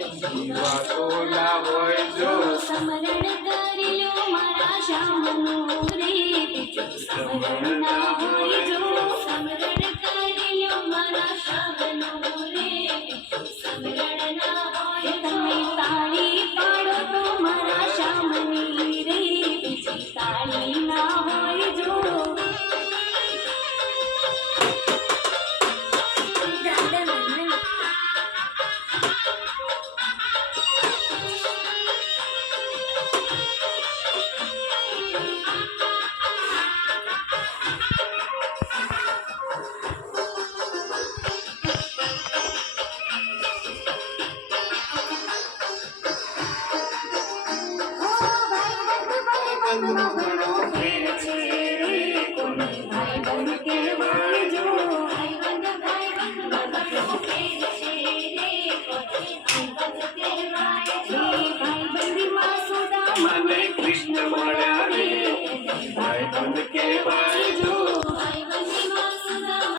જીવા તોલા હોય જો સમરણ કરી લો મારા શ્યામનું રે બીજું સમરણ ના હોય જો સમરણ કરી લો મારા શ્યામનું રે બીજું સમરણ ના હોય તમે તાળી પાડો તો મારા શ્યામની રે બીજી તાળી ના હોય જો મને કૃષ્ણ મળ્યા રે ભાઈબંધ કહેવાય